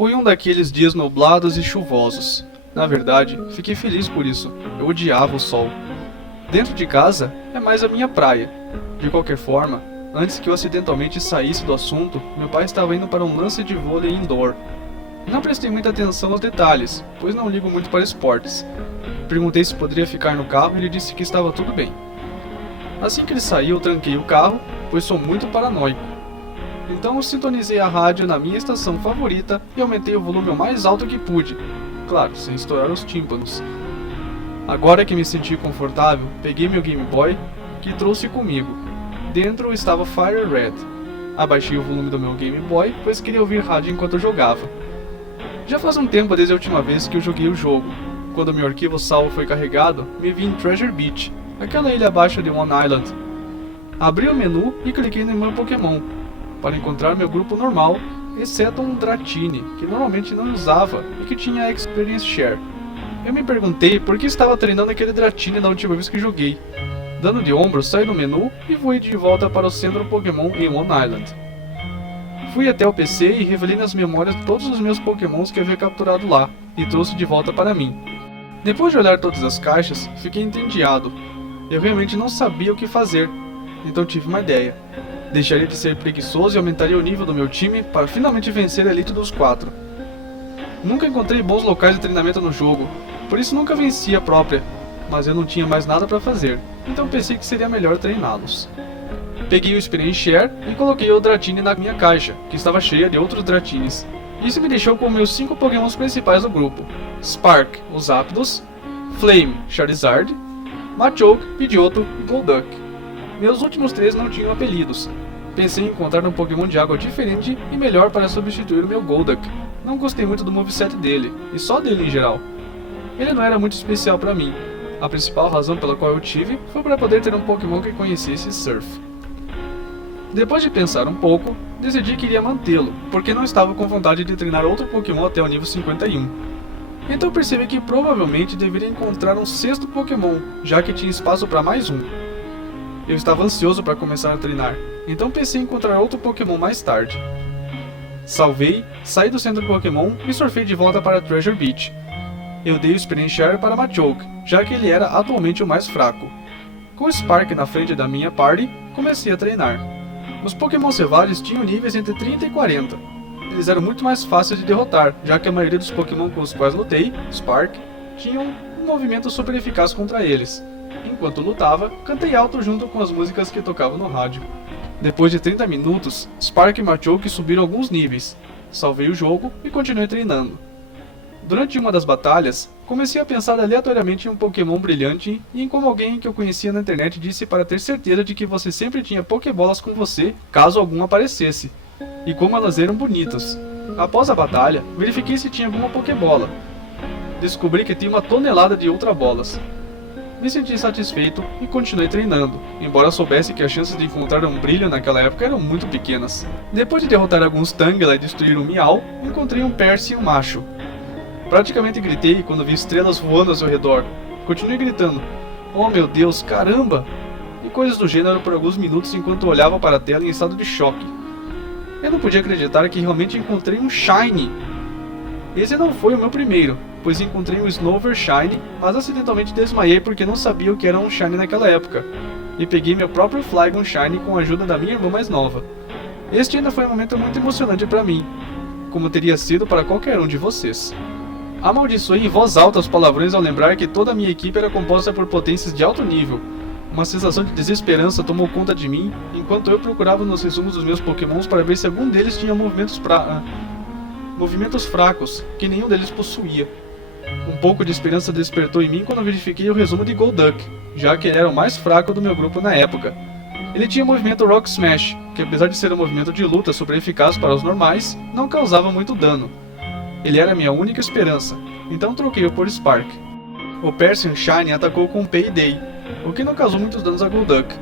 Foi um daqueles dias nublados e chuvosos. Na verdade, fiquei feliz por isso. Eu odiava o sol. Dentro de casa é mais a minha praia. De qualquer forma, antes que eu acidentalmente saísse do assunto, meu pai estava indo para um lance de vôlei indoor. Não prestei muita atenção aos detalhes, pois não ligo muito para esportes. Perguntei se poderia ficar no carro e ele disse que estava tudo bem. Assim que ele saiu, eu tranquei o carro, pois sou muito paranoico. Então eu sintonizei a rádio na minha estação favorita e aumentei o volume o mais alto que pude. Claro, sem estourar os tímpanos. Agora que me senti confortável, peguei meu Game Boy, que trouxe comigo. Dentro estava Fire Red. Abaixei o volume do meu Game Boy, pois queria ouvir rádio enquanto eu jogava. Já faz um tempo desde a última vez que eu joguei o jogo. Quando meu arquivo salvo foi carregado, me vi em Treasure Beach, aquela ilha abaixo de One Island. Abri o menu e cliquei no meu Pokémon, para encontrar meu grupo normal, exceto um Dratini, que normalmente não usava e que tinha Experience Share. Eu me perguntei por que estava treinando aquele Dratini na última vez que joguei. Dando de ombros, saí do menu e voei de volta para o centro Pokémon em One Island. Fui até o PC e revelei nas memórias todos os meus Pokémons que havia capturado lá, e trouxe de volta para mim. Depois de olhar todas as caixas, fiquei entediado. Eu realmente não sabia o que fazer, então tive uma ideia. Deixaria de ser preguiçoso e aumentaria o nível do meu time para finalmente vencer a Elite dos 4. Nunca encontrei bons locais de treinamento no jogo, por isso nunca venci a própria, mas eu não tinha mais nada para fazer, então pensei que seria melhor treiná-los. Peguei o Experience Share e coloquei o Dratini na minha caixa, que estava cheia de outros Dratines. Isso me deixou com meus 5 Pokémons principais do grupo: Spark, o Zapdos, Flame, Charizard, Machoke, Pidgeotto e Golduck. Meus últimos 3 não tinham apelidos. Pensei em encontrar um Pokémon de água diferente e melhor para substituir o meu Golduck. Não gostei muito do moveset dele, e só dele em geral. Ele não era muito especial para mim. A principal razão pela qual eu tive foi para poder ter um Pokémon que conhecesse Surf. Depois de pensar um pouco, decidi que iria mantê-lo, porque não estava com vontade de treinar outro Pokémon até o nível 51. Então percebi que provavelmente deveria encontrar um 6º Pokémon, já que tinha espaço para mais um. Eu estava ansioso para começar a treinar, então pensei em encontrar outro Pokémon mais tarde. Salvei, saí do centro Pokémon e surfei de volta para Treasure Beach. Eu dei o Experience Share para Machoke, já que ele era atualmente o mais fraco. Com o Spark na frente da minha party, comecei a treinar. Os Pokémon selvagens tinham níveis entre 30 e 40. Eles eram muito mais fáceis de derrotar, já que a maioria dos Pokémon com os quais lutei, Spark, tinham um movimento super eficaz contra eles. Enquanto lutava, cantei alto junto com as músicas que tocavam no rádio. Depois de 30 minutos, Spark e Machoke subiram alguns níveis. Salvei o jogo e continuei treinando. Durante uma das batalhas, comecei a pensar aleatoriamente em um Pokémon brilhante e em como alguém que eu conhecia na internet disse para ter certeza de que você sempre tinha Pokébolas com você, caso algum aparecesse, e como elas eram bonitas. Após a batalha, verifiquei se tinha alguma Pokébola. Descobri que tinha uma tonelada de Ultra Bolas. Me senti satisfeito e continuei treinando, embora soubesse que as chances de encontrar um brilho naquela época eram muito pequenas. Depois de derrotar alguns Tangela e destruir um Meow, encontrei um Persian macho. Praticamente gritei quando vi estrelas voando ao seu redor. Continuei gritando: "Oh meu Deus, caramba!" e coisas do gênero por alguns minutos enquanto olhava para a tela em estado de choque. Eu não podia acreditar que realmente encontrei um Shiny. Esse não foi o meu primeiro, pois encontrei um Snover Shiny, mas acidentalmente desmaiei porque não sabia o que era um Shiny naquela época, e peguei meu próprio Flygon Shiny com a ajuda da minha irmã mais nova. Este ainda foi um momento muito emocionante para mim, como teria sido para qualquer um de vocês. Amaldiçoei em voz alta os palavrões ao lembrar que toda a minha equipe era composta por potências de alto nível. Uma sensação de desesperança tomou conta de mim, enquanto eu procurava nos resumos dos meus Pokémons para ver se algum deles tinha movimentos fracos, que nenhum deles possuía. Um pouco de esperança despertou em mim quando verifiquei o resumo de Golduck, já que ele era o mais fraco do meu grupo na época. Ele tinha o movimento Rock Smash, que apesar de ser um movimento de luta super eficaz para os normais, não causava muito dano. Ele era minha única esperança, então troquei-o por Spark. O Persian Shiny atacou com Payday, o que não causou muitos danos a Golduck.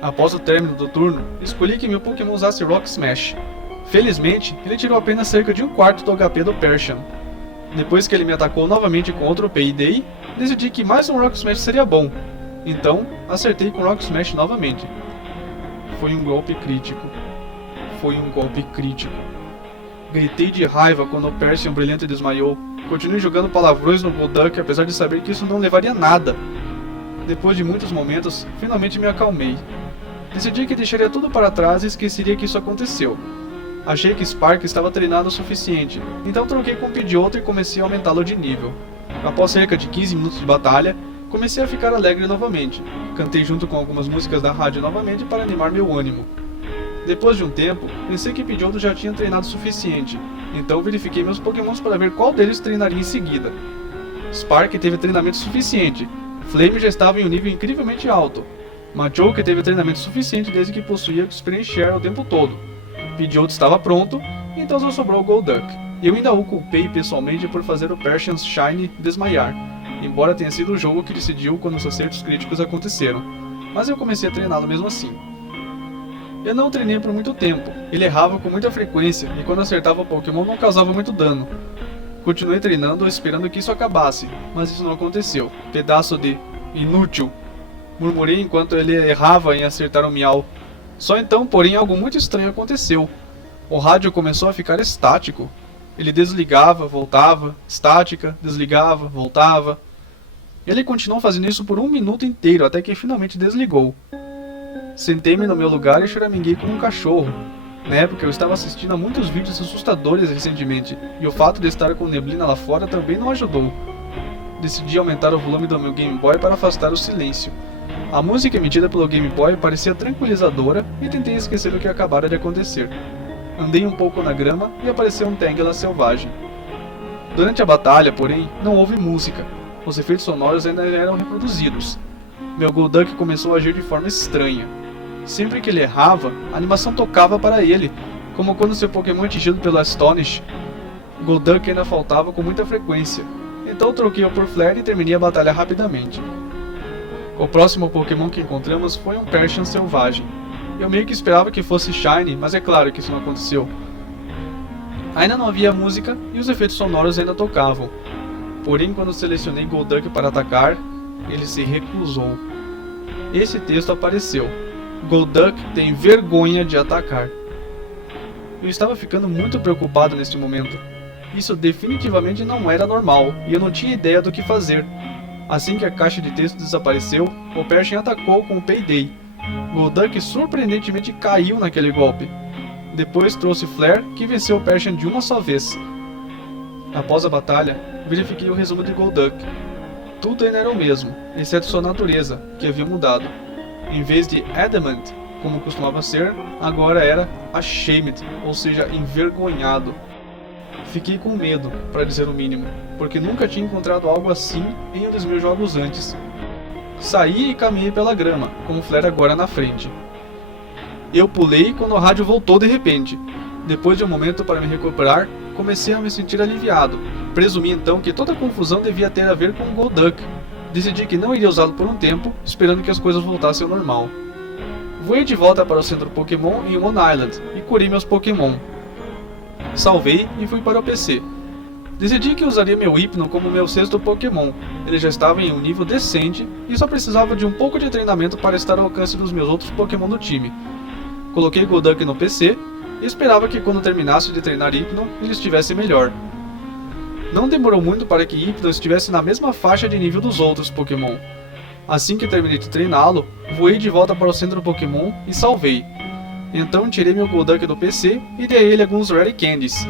Após o término do turno, escolhi que meu Pokémon usasse Rock Smash. Felizmente, ele tirou apenas cerca de 1/4 do HP do Persian. Depois que ele me atacou novamente com outro Payday, decidi que mais um Rock Smash seria bom. Então, acertei com Rock Smash novamente. Foi um golpe crítico. Foi um golpe crítico. Gritei de raiva quando o Persian brilhante desmaiou. Continuei jogando palavrões no Golduck, apesar de saber que isso não levaria a nada. Depois de muitos momentos, finalmente me acalmei. Decidi que deixaria tudo para trás e esqueceria que isso aconteceu. Achei que Spark estava treinado o suficiente, então troquei com Pidgeotto e comecei a aumentá-lo de nível. Após cerca de 15 minutos de batalha, comecei a ficar alegre novamente. Cantei junto com algumas músicas da rádio novamente para animar meu ânimo. Depois de um tempo, pensei que Pidgeotto já tinha treinado o suficiente, então verifiquei meus Pokémons para ver qual deles treinaria em seguida. Spark teve treinamento suficiente, Flame já estava em um nível incrivelmente alto, Machoke teve treinamento suficiente desde que possuía Experience Share o tempo todo, Pidgeotto estava pronto, então só sobrou o Golduck. Eu ainda o culpei pessoalmente por fazer o Persian's Shine desmaiar, embora tenha sido o jogo que decidiu quando os acertos críticos aconteceram, mas eu comecei a treiná-lo mesmo assim. Eu não o treinei por muito tempo, ele errava com muita frequência e quando acertava o Pokémon não causava muito dano. Continuei treinando esperando que isso acabasse, mas isso não aconteceu. Pedaço de inútil, murmurei enquanto ele errava em acertar o Meow. Só então, porém, algo muito estranho aconteceu. O rádio começou a ficar estático. Ele desligava, voltava, estática, desligava, voltava. Ele continuou fazendo isso por 1 minuto inteiro até que finalmente desligou. Sentei-me no meu lugar e choraminguei como um cachorro. Na época eu estava assistindo a muitos vídeos assustadores recentemente, e o fato de estar com neblina lá fora também não ajudou. Decidi aumentar o volume do meu Game Boy para afastar o silêncio. A música emitida pelo Game Boy parecia tranquilizadora e tentei esquecer o que acabara de acontecer. Andei um pouco na grama e apareceu um Tangela selvagem. Durante a batalha, porém, não houve música. Os efeitos sonoros ainda eram reproduzidos. Meu Golduck começou a agir de forma estranha. Sempre que ele errava, a animação tocava para ele, como quando seu Pokémon é atingido pelo Astonish. Golduck ainda faltava com muita frequência, então troquei-o por Flare e terminei a batalha rapidamente. O próximo Pokémon que encontramos foi um Persian selvagem. Eu meio que esperava que fosse Shiny, mas é claro que isso não aconteceu. Ainda não havia música e os efeitos sonoros ainda tocavam. Porém, quando selecionei Golduck para atacar, ele se recusou. Esse texto apareceu. Golduck tem vergonha de atacar. Eu estava ficando muito preocupado neste momento. Isso definitivamente não era normal, e eu não tinha ideia do que fazer. Assim que a caixa de texto desapareceu, o Persian atacou com o Payday. Golduck surpreendentemente caiu naquele golpe. Depois trouxe Flare, que venceu o Persian de uma só vez. Após a batalha, verifiquei o resumo de Golduck. Tudo ainda era o mesmo, exceto sua natureza, que havia mudado. Em vez de Adamant, como costumava ser, agora era Ashamed, ou seja, envergonhado. Fiquei com medo, para dizer o mínimo, porque nunca tinha encontrado algo assim em um dos meus jogos antes. Saí e caminhei pela grama, com o Flare agora na frente. Eu pulei quando o rádio voltou de repente. Depois de um momento para me recuperar, comecei a me sentir aliviado. Presumi então que toda a confusão devia ter a ver com o Golduck. Decidi que não iria usá-lo por um tempo, esperando que as coisas voltassem ao normal. Voei de volta para o centro Pokémon em One Island e curei meus Pokémon. Salvei e fui para o PC. Decidi que usaria meu Hypno como meu sexto Pokémon. Ele já estava em um nível decente e só precisava de um pouco de treinamento para estar ao alcance dos meus outros Pokémon do time. Coloquei Golduck no PC e esperava que quando terminasse de treinar Hypno, ele estivesse melhor. Não demorou muito para que Hypno estivesse na mesma faixa de nível dos outros Pokémon. Assim que terminei de treiná-lo, voei de volta para o centro Pokémon e salvei. Então tirei meu Golduck do PC e dei a ele alguns Rare Candies.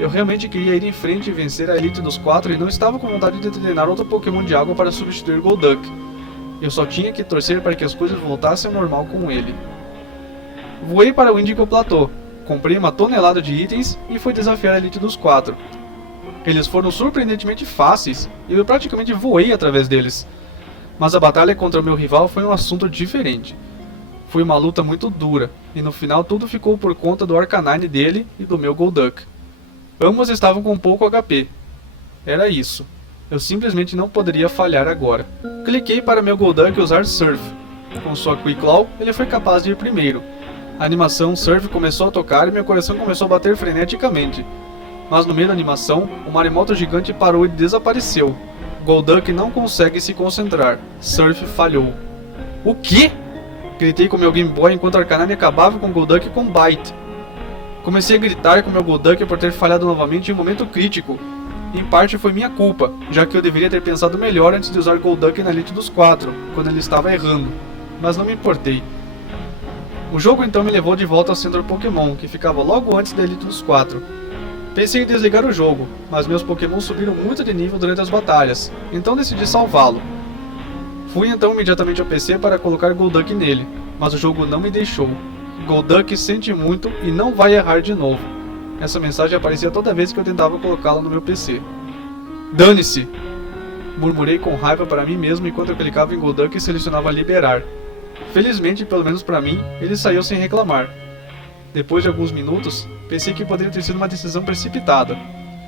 Eu realmente queria ir em frente e vencer a Elite dos 4 e não estava com vontade de treinar outro Pokémon de água para substituir Golduck. Eu só tinha que torcer para que as coisas voltassem ao normal com ele. Voei para o Indigo Plateau, comprei uma tonelada de itens e fui desafiar a Elite dos 4. Eles foram surpreendentemente fáceis e eu praticamente voei através deles. Mas a batalha contra o meu rival foi um assunto diferente. Foi uma luta muito dura, e no final tudo ficou por conta do Arcanine dele e do meu Golduck. Ambos estavam com pouco HP. Era isso. Eu simplesmente não poderia falhar agora. Cliquei para meu Golduck usar Surf. Com sua Quick Claw, ele foi capaz de ir primeiro. A animação Surf começou a tocar e meu coração começou a bater freneticamente. Mas no meio da animação, o Maremoto gigante parou e desapareceu. Golduck não consegue se concentrar. Surf falhou. O quê? Gritei com meu Game Boy enquanto Arcanine acabava com Golduck com Bite. Comecei a gritar com meu Golduck por ter falhado novamente em um momento crítico. Em parte foi minha culpa, já que eu deveria ter pensado melhor antes de usar Golduck na Elite dos 4, quando ele estava errando, mas não me importei. O jogo então me levou de volta ao centro Pokémon, que ficava logo antes da Elite dos 4. Pensei em desligar o jogo, mas meus Pokémon subiram muito de nível durante as batalhas, então decidi salvá-lo. Fui então imediatamente ao PC para colocar Golduck nele, mas o jogo não me deixou. Golduck sente muito e não vai errar de novo. Essa mensagem aparecia toda vez que eu tentava colocá-la no meu PC. Dane-se! Murmurei com raiva para mim mesmo enquanto eu clicava em Golduck e selecionava liberar. Felizmente, pelo menos para mim, ele saiu sem reclamar. Depois de alguns minutos, pensei que poderia ter sido uma decisão precipitada.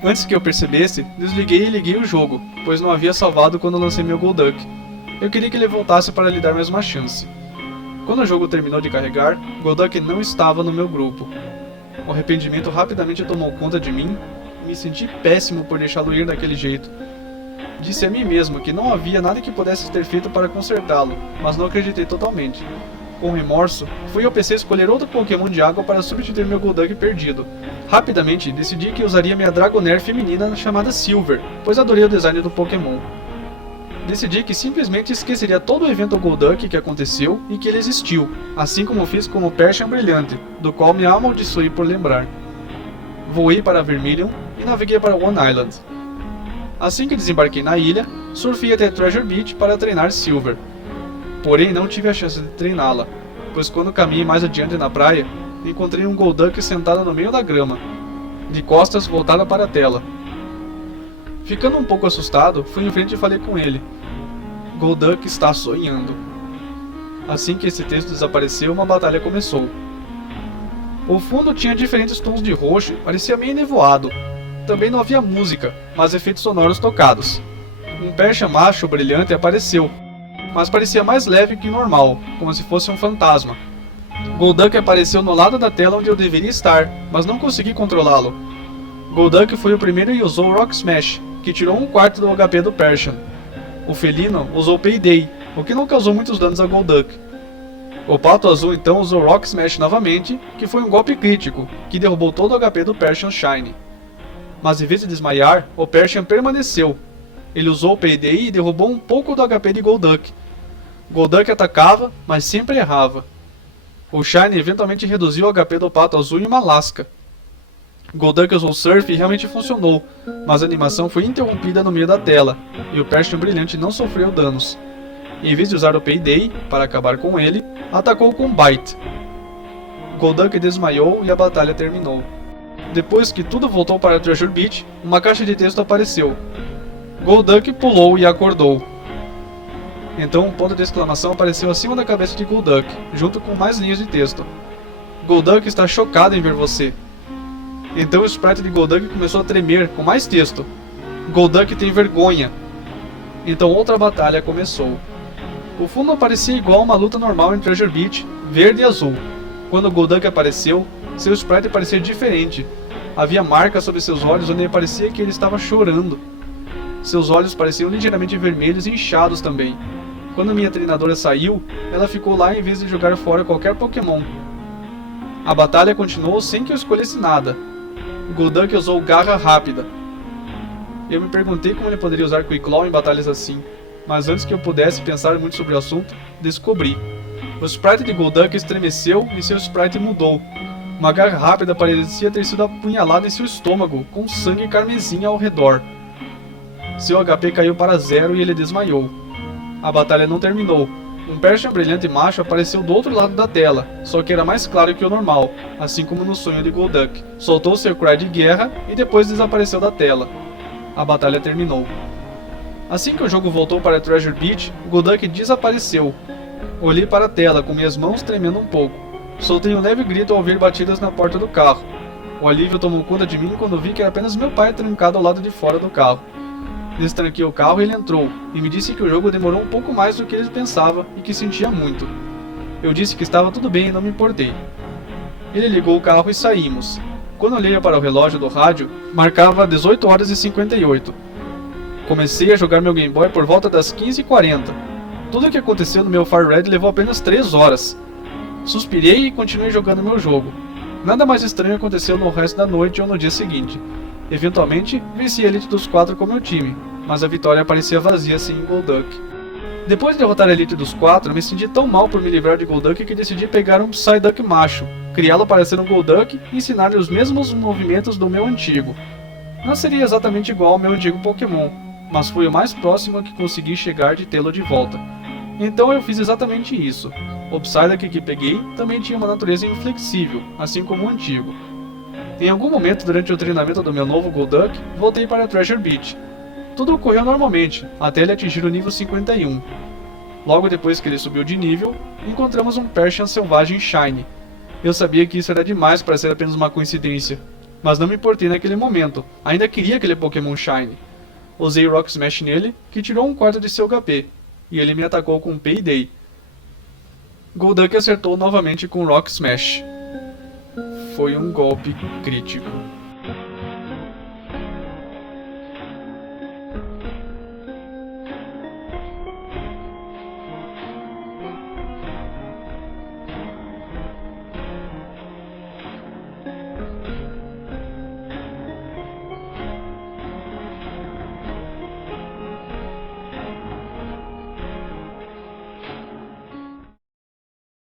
Antes que eu percebesse, desliguei e liguei o jogo, pois não havia salvado quando lancei meu Golduck. Eu queria que ele voltasse para lhe dar mais uma chance. Quando o jogo terminou de carregar, Golduck não estava no meu grupo. O arrependimento rapidamente tomou conta de mim e me senti péssimo por deixá-lo ir daquele jeito. Disse a mim mesmo que não havia nada que pudesse ter feito para consertá-lo, mas não acreditei totalmente. Com remorso, fui ao PC escolher outro Pokémon de água para substituir meu Golduck perdido. Rapidamente, decidi que usaria minha Dragonair feminina chamada Silver, pois adorei o design do Pokémon. Decidi que simplesmente esqueceria todo o evento Golduck que aconteceu e que ele existiu, assim como fiz com o Persian Brilhante, do qual me amaldiçoei por lembrar. Voei para Vermilion e naveguei para One Island. Assim que desembarquei na ilha, surfei até Treasure Beach para treinar Silver. Porém, não tive a chance de treiná-la, pois quando caminhei mais adiante na praia, encontrei um Golduck sentado no meio da grama, de costas voltada para a tela. Ficando um pouco assustado, fui em frente e falei com ele. Golduck está sonhando. Assim que esse texto desapareceu, uma batalha começou. O fundo tinha diferentes tons de roxo, parecia meio nevoado. Também não havia música, mas efeitos sonoros tocados. Um Persian macho brilhante apareceu, mas parecia mais leve que normal, como se fosse um fantasma. Golduck apareceu no lado da tela onde eu deveria estar, mas não consegui controlá-lo. Golduck foi o primeiro e usou Rock Smash, que tirou 1/4 do HP do Persian. O felino usou Payday, o que não causou muitos danos a Golduck. O Pato Azul então usou Rock Smash novamente, que foi um golpe crítico, que derrubou todo o HP do Persian Shiny. Mas em vez de desmaiar, o Persian permaneceu. Ele usou o Payday e derrubou um pouco do HP de Golduck. Golduck atacava, mas sempre errava. O Shiny eventualmente reduziu o HP do Pato Azul em uma lasca. Golduck usou Surf e realmente funcionou, mas a animação foi interrompida no meio da tela, e o Persian Brilhante não sofreu danos. Em vez de usar o Payday para acabar com ele, atacou com Bite. Golduck desmaiou e a batalha terminou. Depois que tudo voltou para Treasure Beach, uma caixa de texto apareceu. Golduck pulou e acordou. Então um ponto de exclamação apareceu acima da cabeça de Golduck, junto com mais linhas de texto. Golduck está chocado em ver você. Então o sprite de Golduck começou a tremer, com mais texto. Golduck tem vergonha. Então outra batalha começou. O fundo parecia igual a uma luta normal em Treasure Beach, verde e azul. Quando Golduck apareceu, seu sprite parecia diferente. Havia marcas sobre seus olhos onde parecia que ele estava chorando. Seus olhos pareciam ligeiramente vermelhos e inchados também. Quando minha treinadora saiu, ela ficou lá em vez de jogar fora qualquer Pokémon. A batalha continuou sem que eu escolhesse nada. Golduck usou Garra Rápida. Eu me perguntei como ele poderia usar Quick Claw em batalhas assim, mas antes que eu pudesse pensar muito sobre o assunto, descobri. O sprite de Golduck estremeceu e seu sprite mudou. Uma Garra Rápida parecia ter sido apunhalada em seu estômago, com sangue carmesim ao redor. Seu HP caiu para 0 e ele desmaiou. A batalha não terminou. Um Persian Brilhante macho apareceu do outro lado da tela, só que era mais claro que o normal, assim como no sonho de Golduck. Soltou seu cry de guerra e depois desapareceu da tela. A batalha terminou. Assim que o jogo voltou para Treasure Beach, Golduck desapareceu. Olhei para a tela com minhas mãos tremendo um pouco. Soltei um leve grito ao ouvir batidas na porta do carro. O alívio tomou conta de mim quando vi que era apenas meu pai trancado ao lado de fora do carro. Destranquei o carro e ele entrou, e me disse que o jogo demorou um pouco mais do que ele pensava e que sentia muito. Eu disse que estava tudo bem e não me importei. Ele ligou o carro e saímos. Quando olhei para o relógio do rádio, marcava 18h58. Comecei a jogar meu Game Boy por volta das 15h40. Tudo o que aconteceu no meu Fire Red levou apenas 3 horas. Suspirei e continuei jogando meu jogo. Nada mais estranho aconteceu no resto da noite ou no dia seguinte. Eventualmente, venci a Elite dos 4 com meu time, mas a vitória parecia vazia sem Golduck. Depois de derrotar a Elite dos 4, me senti tão mal por me livrar de Golduck que decidi pegar um Psyduck macho, criá-lo para ser um Golduck e ensinar-lhe os mesmos movimentos do meu antigo. Não seria exatamente igual ao meu antigo Pokémon, mas foi o mais próximo a que consegui chegar de tê-lo de volta. Então eu fiz exatamente isso. O Psyduck que peguei também tinha uma natureza inflexível, assim como o antigo. Em algum momento durante o treinamento do meu novo Golduck, voltei para Treasure Beach. Tudo ocorreu normalmente, até ele atingir o nível 51. Logo depois que ele subiu de nível, encontramos um Persian selvagem Shiny. Eu sabia que isso era demais para ser apenas uma coincidência, mas não me importei naquele momento, ainda queria aquele Pokémon Shiny. Usei Rock Smash nele, que tirou um quarto de seu HP, e ele me atacou com Payday. Golduck acertou novamente com Rock Smash. Foi um golpe crítico.